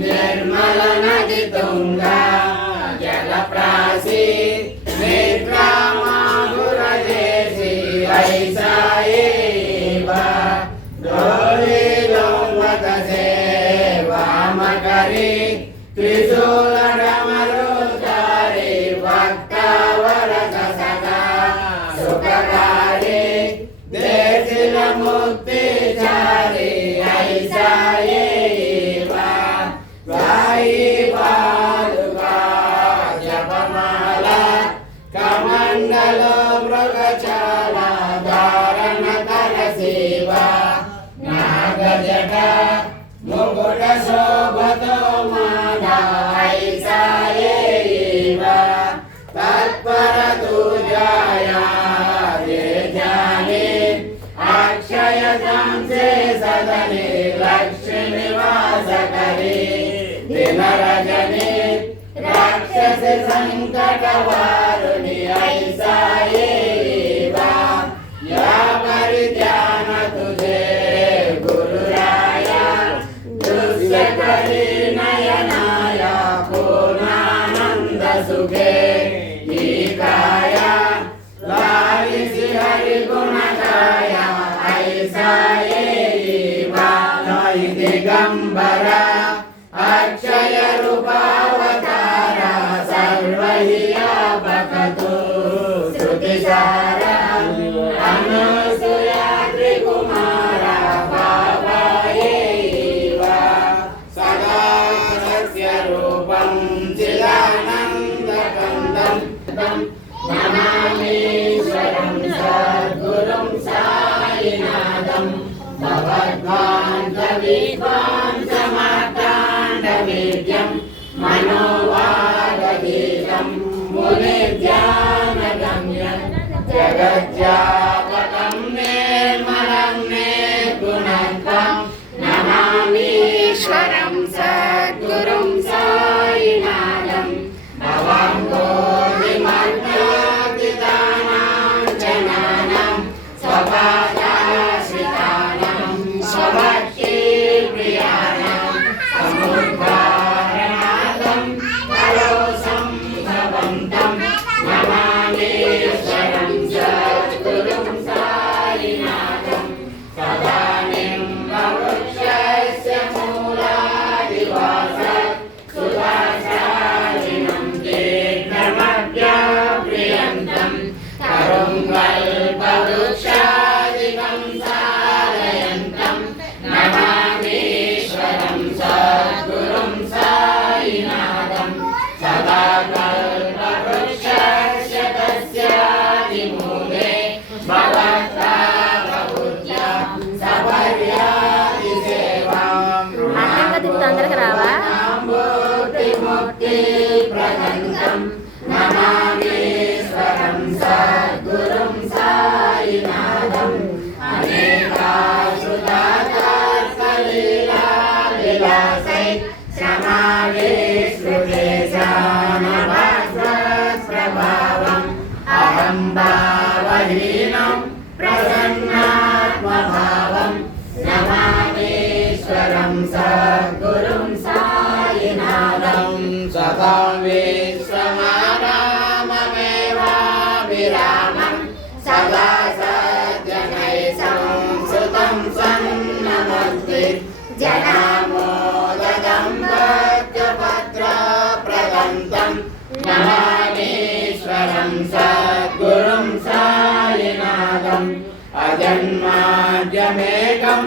నిర్మల నది తుంగా జల ప్రాసి నేత్రామాధుర చేసి ఐసాయేవా డోలి లోంగత సేవామకరి త్రిశూల డమరుచారి భక్తవరస సదా సుఖకారి దేశిల ముక్తిచారి ఐసాయేవా సాయి పాదుకా జపమాల కమండల మృగచాల ధారణ కర శివ నాగజట ముకుట శోభతో మాలా ఐసాయేవా తత్పర తుజాయా దేజాని అక్షయ సంసే సదనే లక్ష్మీ నివాస కరి దిన రజని రాక్షస సంకట వారుని ఐసాయేవా యా పరిత్యాన తుజే గురురాయ దృశ్య కరి నయనాయ పూర్ణానంద సుఖే ఈకాయ లాలిసి హరి గుణకాయ ఐసాయేవా దిగంబర అక్షయ రూపావతార సర్వహియాపకతో శృతిసార అనసూయ త్రికుమార బాబాయేవా సదా సస్య రూపం చిదానందకందం నమామీశ్వరం సద్గురుం సాయినాథం భగవద్వాంత విద్వాంసమార్తాండవేద్యం మనోవాగీతం మునిర్జ్ఞానగమ్యం జగజ్జాపకం నిర్మలం నిర్గుణత్వం నమామీశ్వరం సద్గురుం సాయినాథం భవం కోటిమర్త్యాదితానాం జనానాం స్వపాదాశ్రితానాం స్వభక్తి ప్రియాణం సముద్ధారణార్థం కలో సంభవంతం నమామీశ్వరం సద్గురుం సాయినాథం సదానిం వృక్షస్య మూలాదివాస సుధాచారిణం తీర్థమభ్యప్రియంతం తరుం కల్పవృక్షాదికం సారయంతం నమామీశ్వరం సద్గురుం సాయినాథం సదా కల్పవృక్షస్య తస్యాదిమూలే భగవత్ప్రాపూజ్య సపర్యాది సేవాం ముక్తి ప్రదంతం నమామీశ్వరం సద్గురుం సాయినాథం అనేకాసుదాతార్కలీలా విలాసై సమావేశ్వరేశానభాస్వస్ప్రభావం అహం భావహీనం ప్రసన్నాత్మభావం నమామీశ్వరం సద్గురుం సాయినాథం సదాం విశ్వమారామమేవాభిరామం సదా సజ్జనైసం సుతం సన్నమస్తి జనామోదం భక్తపత్ర ప్రదంతం నమామీశ్వరం సద్గురుం సాయినాథం అజన్మాద్యమేకం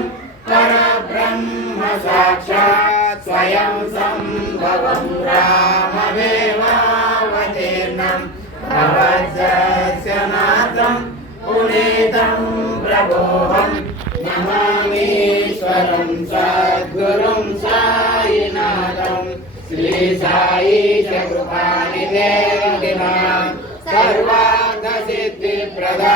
పరబ్రహ్మ సాక్షాత్ స్వయం సంభవం రామవేవావతీర్ణం భగవద్దర్శనార్థం పునీతం ప్రభోహం నమామీశ్వరం సద్గురుం సాయినాథం శ్రీ సాయిష కృపానిధే సర్వార్థ సిద్ధి ప్రదా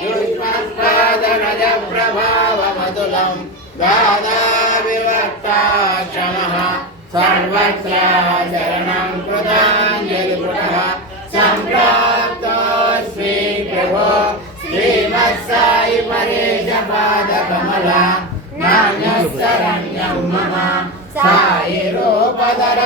యుష్మత్పాదనజ ప్రభావమతులం దాదా వివక్తాక్షమః సర్వత్ర శరణం కృతాంజలిపుటః సంప్రాప్తోస్మి ప్రభో నాణ్యశరణ్యం మమ సాయి రూపధర